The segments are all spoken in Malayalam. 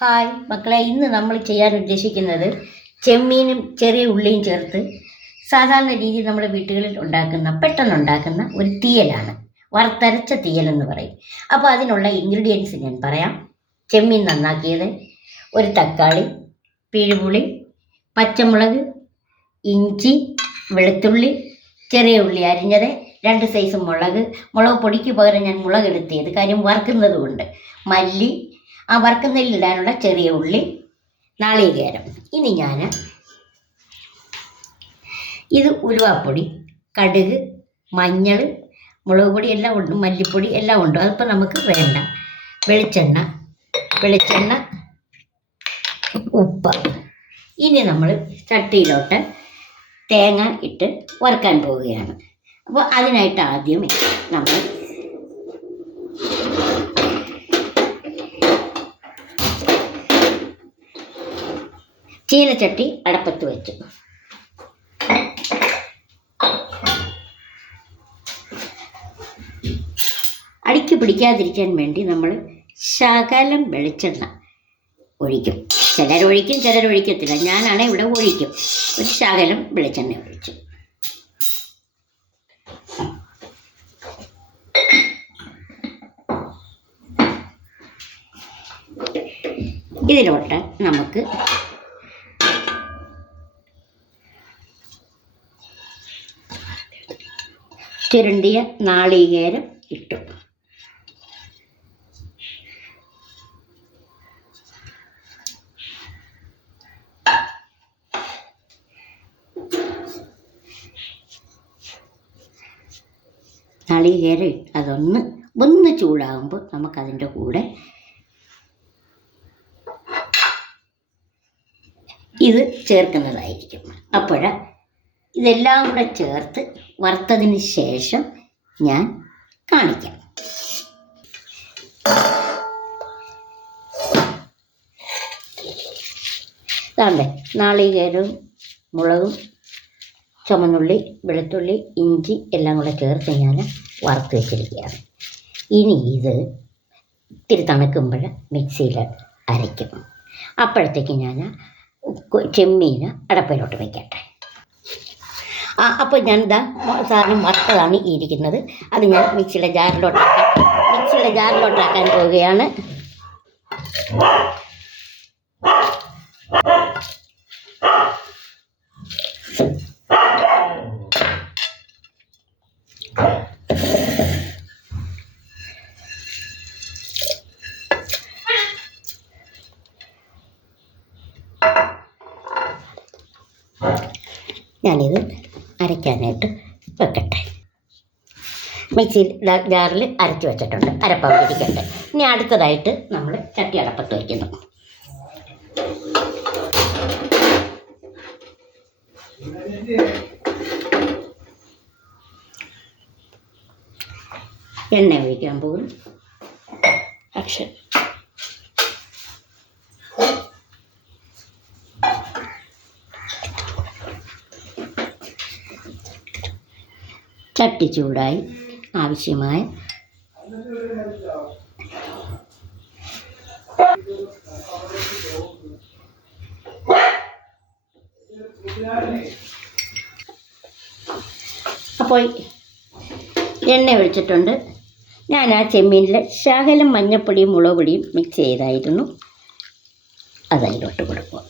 ഹായ് മക്കളെ, ഇന്ന് നമ്മൾ ചെയ്യാൻ ഉദ്ദേശിക്കുന്നത് ചെമ്മീനും ചെറിയ ഉള്ളിയും ചേർത്ത് സാധാരണ രീതിയിൽ നമ്മുടെ വീട്ടുകളിൽ പെട്ടെന്ന് ഉണ്ടാക്കുന്ന ഒരു തീയലാണ്. വറുത്തരച്ച തീയലെന്ന് പറയും. അപ്പോൾ അതിനുള്ള ഇൻഗ്രീഡിയൻസ് ഞാൻ പറയാം. ചെമ്മീൻ നന്നാക്കിയത്, ഒരു തക്കാളി, പിഴുപുളി, പച്ചമുളക്, ഇഞ്ചി, വെളുത്തുള്ളി, ചെറിയ ഉള്ളി അരിഞ്ഞത്, 2 സൈസ് മുളക് പൊടിക്ക് പകരം ഞാൻ മുളക് എടുത്തിയത് കാര്യം വറുക്കുന്നത് കൊണ്ട്, മല്ലി, ആ വറുക്കുന്നതിലിടാനുള്ള ചെറിയ ഉള്ളി, നാളികേരം. ഇനി ഞാൻ ഇത് ഉലുവാപ്പൊടി, കടുക്, മഞ്ഞൾ, മുളക് പൊടി എല്ലാം ഉണ്ട്, മല്ലിപ്പൊടി എല്ലാം ഉണ്ട്. അതിപ്പോൾ നമുക്ക് വേണ്ട. വെളിച്ചെണ്ണ, ഉപ്പ്. ഇനി നമ്മൾ ചട്ടിയിലോട്ട് തേങ്ങ ഇട്ട് വറുക്കാൻ പോവുകയാണ്. അപ്പോൾ അതിനായിട്ട് ആദ്യം നമ്മൾ ചീനച്ചട്ടി അടപ്പത്ത് വെച്ചു. അടിക്ക് പിടിക്കാതിരിക്കാൻ വേണ്ടി നമ്മൾ ശകലം വെളിച്ചെണ്ണ ഒഴിക്കും. ചിലരൊഴിക്കും, ചിലരൊഴിക്കത്തില്ല. ഞാനാണെ ഇവിടെ ഒഴിക്കും. ഒരു ശകലം വെളിച്ചെണ്ണ ഒഴിച്ചു. ഇതിലോട്ട് നമുക്ക് ചുരണ്ടിയ നാളികേരം ഇട്ടു. നാളികേരം അതൊന്ന് ചൂടാകുമ്പോൾ നമുക്കതിൻ്റെ കൂടെ ഇത് ചേർക്കുന്നതായിരിക്കും. അപ്പോൾ ഇതെല്ലാം കൂടെ ചേർത്ത് വറുത്തതിന് ശേഷം ഞാൻ കാണിക്കാം. അതാണ്ടേ, നാളികേരവും മുളകും ചുമന്നുള്ളി, വെളുത്തുള്ളി, ഇഞ്ചി എല്ലാം കൂടെ ചേർത്ത് ഞാൻ വറുത്ത് വെച്ചിരിക്കുകയാണ്. ഇനി ഇത് ഇത്തിരി തണുക്കുമ്പോൾ മിക്സിയിൽ അരയ്ക്കും. അപ്പോഴത്തേക്ക് ഞാൻ ചെമ്മീൻ അടപ്പയിലോട്ട് വയ്ക്കട്ടെ. അപ്പോൾ ഞാൻ സാധനം വറുത്തതാണ് ഇരിക്കുന്നത്. അത് ഞാൻ മിക്സിയുടെ ജാറിലോട്ടാക്കാൻ പോവുകയാണ്. ഞാനിത് അരയ്ക്കാനായിട്ട് വെക്കട്ടെ. മിക്സിയിൽ ജാറിൽ അരച്ച് വെച്ചിട്ടുണ്ട്. അരപ്പവിടെ ഇരിക്കട്ടെ. ഇനി അടുത്തതായിട്ട് നമ്മൾ ചട്ടി അടപ്പത്ത് വയ്ക്കുന്നു. എണ്ണ ഒഴിക്കാൻ പോകും. ആക്ഷൻ. ചട്ടി ചൂടായി ആവശ്യമായ അപ്പോൾ എണ്ണ ഒഴിച്ചിട്ടുണ്ട്. ഞാൻ ആ ചെമ്മീനിൽ ശകലം മഞ്ഞപ്പൊടിയും മുളക് പൊടിയും മിക്സ് ചെയ്തായിരുന്നു. അതതിലോട്ട് കൊടുക്കുക.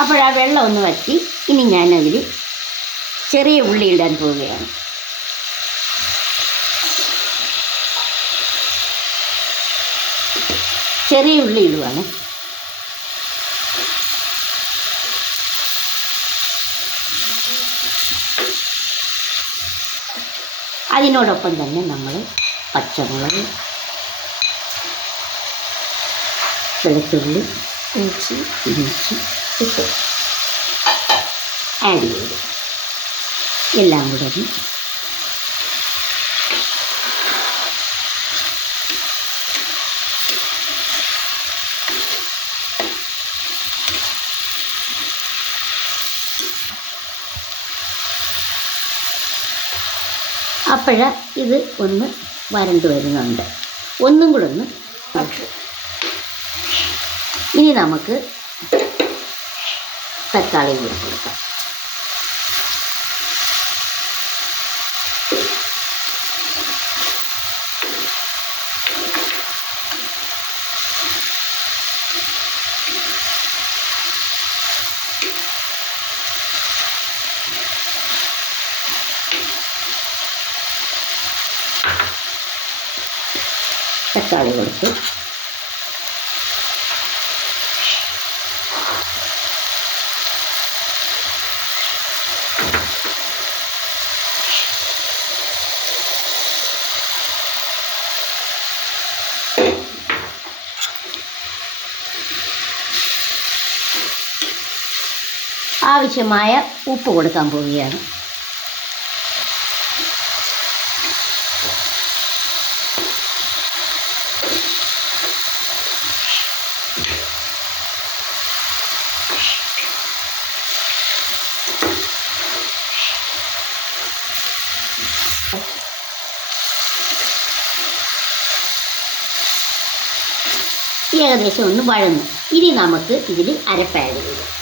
അപ്പോൾ ആ വെള്ളം ഒന്ന് വറ്റി. ഇനി ഞാനതിൽ ചെറിയ ഉള്ളി ഇടാൻ പോവുകയാണ്. ചെറിയ ഉള്ളി ഇടുവാണ്. അതിനോടൊപ്പം തന്നെ നമ്മൾ പച്ചമുളക്, വെളുത്തുള്ളി, ഇഞ്ചി ഇട്ട് ആഡ് ചെയ്ത് എല്ലാം കൂടെ ഇത് ഒന്ന് വരണ്ടു വരുന്നുണ്ട്. ഒന്നും കൂടെ ഒന്ന് ഇനി നമുക്ക് തക്കാളി കൂടി കൊടുക്കാം. തക്കാളി കൊടുത്ത് ആവശ്യമായ ഉപ്പ് കൊടുക്കാൻ പോവുകയാണ്. ഏകദേശം ഒന്ന് വഴന്നു. ഇനി നമുക്ക് ഇതിൽ അരപ്പ് ആഡ് ചെയ്യാം.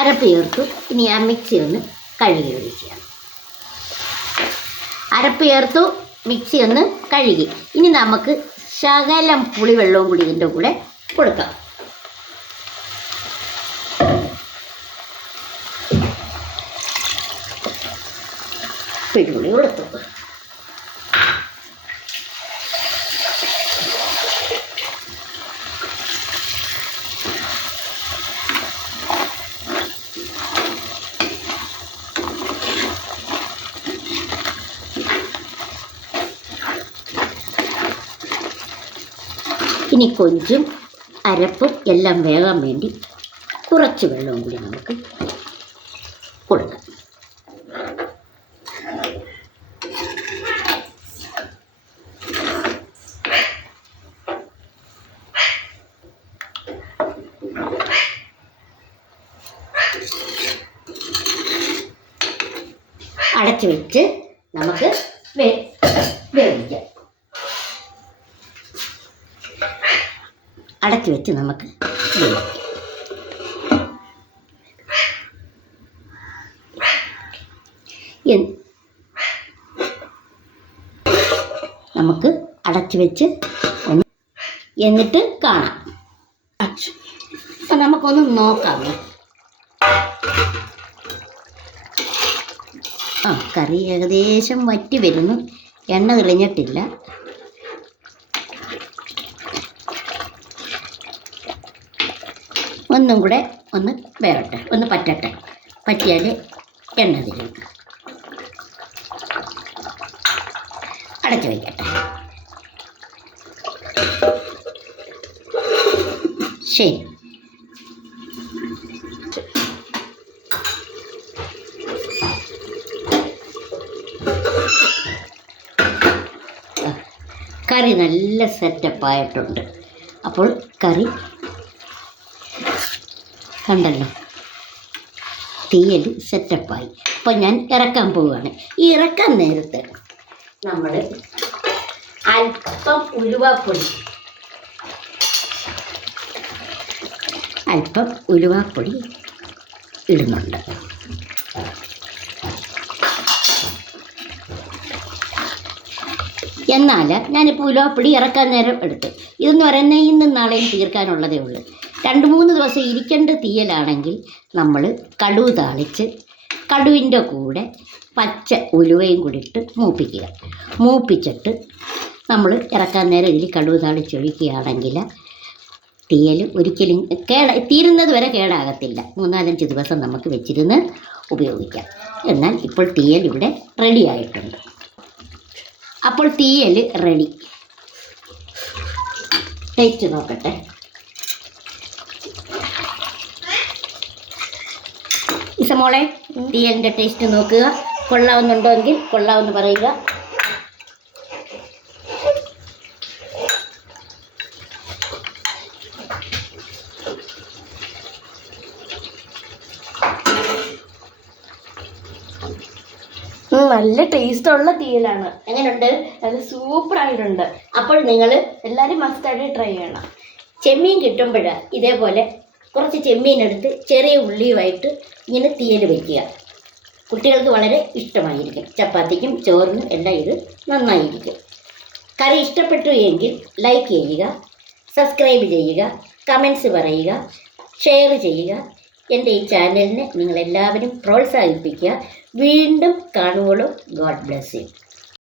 അരപ്പ് ചേർത്തു. ഇനി ആ മിക്സി ഒന്ന് കഴുകി ഒഴിക്കുക. അരപ്പ് ചേർത്തു, മിക്സി ഒന്ന് കഴുകി. ഇനി നമുക്ക് ശകലം പുളിവെള്ളവും കൂടി ഇതിൻ്റെ കൂടെ കൊടുക്കാം. പിഴുപുളി കൊടുത്തു. ഇനി കൊഞ്ചും അരപ്പും എല്ലാം വേകാൻ വേണ്ടി കുറച്ച് വെള്ളവും കൂടി നമുക്ക് കൊടുക്കാം. അടച്ചു വെച്ച് നമുക്ക് വേവിക്കാം. അടച്ചു വെച്ച് നമുക്ക് വേവിക്കാം. നമുക്ക് അടച്ചു വെച്ച് ഒന്ന് എന്നിട്ട് കാണാം. അപ്പം നമുക്കൊന്ന് നോക്കാം. കറി ഏകദേശം വറ്റി വരുന്നു. എണ്ണ തെളിഞ്ഞിട്ടില്ല. ഒന്നും കൂടെ ഒന്ന് വേവട്ടെ, ഒന്ന് പറ്റട്ടെ. പറ്റിയാൽ എണ്ണ തിരിയും. അടച്ചു വയ്ക്കട്ടെ. ശരി. കറി നല്ല സെറ്റപ്പായിട്ടുണ്ട്. അപ്പോൾ കറി കണ്ടല്ലോ, തീയൽ സെറ്റപ്പായി. അപ്പോൾ ഞാൻ ഇറക്കാൻ പോവുകയാണ്. ഈ ഇറക്കാൻ നേരത്തെ നമ്മൾ അല്പം ഉലുവാപ്പൊടി ഇടുന്നുണ്ട്. എന്നാൽ ഞാനിപ്പോൾ ഉലുവാപ്പൊടി ഇറക്കാൻ നേരം എടുത്ത് ഇതെന്ന് പറയുന്നത് ഇന്നും നാളെയും തീർക്കാനുള്ളതേ ഉള്ളൂ. 2-3 ദിവസം ഇരിക്കേണ്ട തീയലാണെങ്കിൽ നമ്മൾ കടുക് താളിച്ച് കടുവിൻ്റെ കൂടെ പച്ച ഉലുവയും കൂടി ഇട്ട് മൂപ്പിച്ചിട്ട് നമ്മൾ ഇറക്കാൻ നേരം ഇതിൽ കടുക് താളിച്ചൊഴിക്കുകയാണെങ്കിൽ തീയൽ ഒരിക്കലും തീരുന്നത് വരെ കേടാകത്തില്ല. 3-4-5 ദിവസം നമുക്ക് വെച്ചിരുന്ന് ഉപയോഗിക്കാം. എന്നാൽ ഇപ്പോൾ തീയൽ ഇവിടെ റെഡി ആയിട്ടുണ്ട്. അപ്പോൾ തീയൽ റെഡി. ടേസ്റ്റ് നോക്കട്ടെ. ഇസമോളെ, തീയലിൻ്റെ ടേസ്റ്റ് നോക്കുക. കൊള്ളാവുന്നുണ്ടോ എങ്കിൽ കൊള്ളാമെന്ന് പറയുക. നല്ല ടേസ്റ്റുള്ള തീയലാണ്. എങ്ങനെയുണ്ട്? അത് സൂപ്പർ ആയിട്ടുണ്ട്. അപ്പോൾ നിങ്ങൾ എല്ലാവരും മസ്റ്റായിട്ട് ട്രൈ ചെയ്യണം. ചെമ്മീൻ കിട്ടുമ്പോൾ ഇതേപോലെ കുറച്ച് ചെമ്മീൻ എടുത്ത് ചെറിയ ഉള്ളിയുമായിട്ട് ഇങ്ങനെ തീയൽ വയ്ക്കുക. കുട്ടികൾക്ക് വളരെ ഇഷ്ടമായിരിക്കും. ചപ്പാത്തിക്കും ചോറിനും എല്ലാം ഇത് നന്നായിരിക്കും. കറി ഇഷ്ടപ്പെട്ടു എങ്കിൽ ലൈക്ക് ചെയ്യുക, സബ്സ്ക്രൈബ് ചെയ്യുക, കമൻസ് പറയുക, ഷെയർ ചെയ്യുക. എൻ്റെ ഈ ചാനലിനെ നിങ്ങളെല്ലാവരും പ്രോത്സാഹിപ്പിക്കുക. വീണ്ടും കാണുവോളും. God bless you.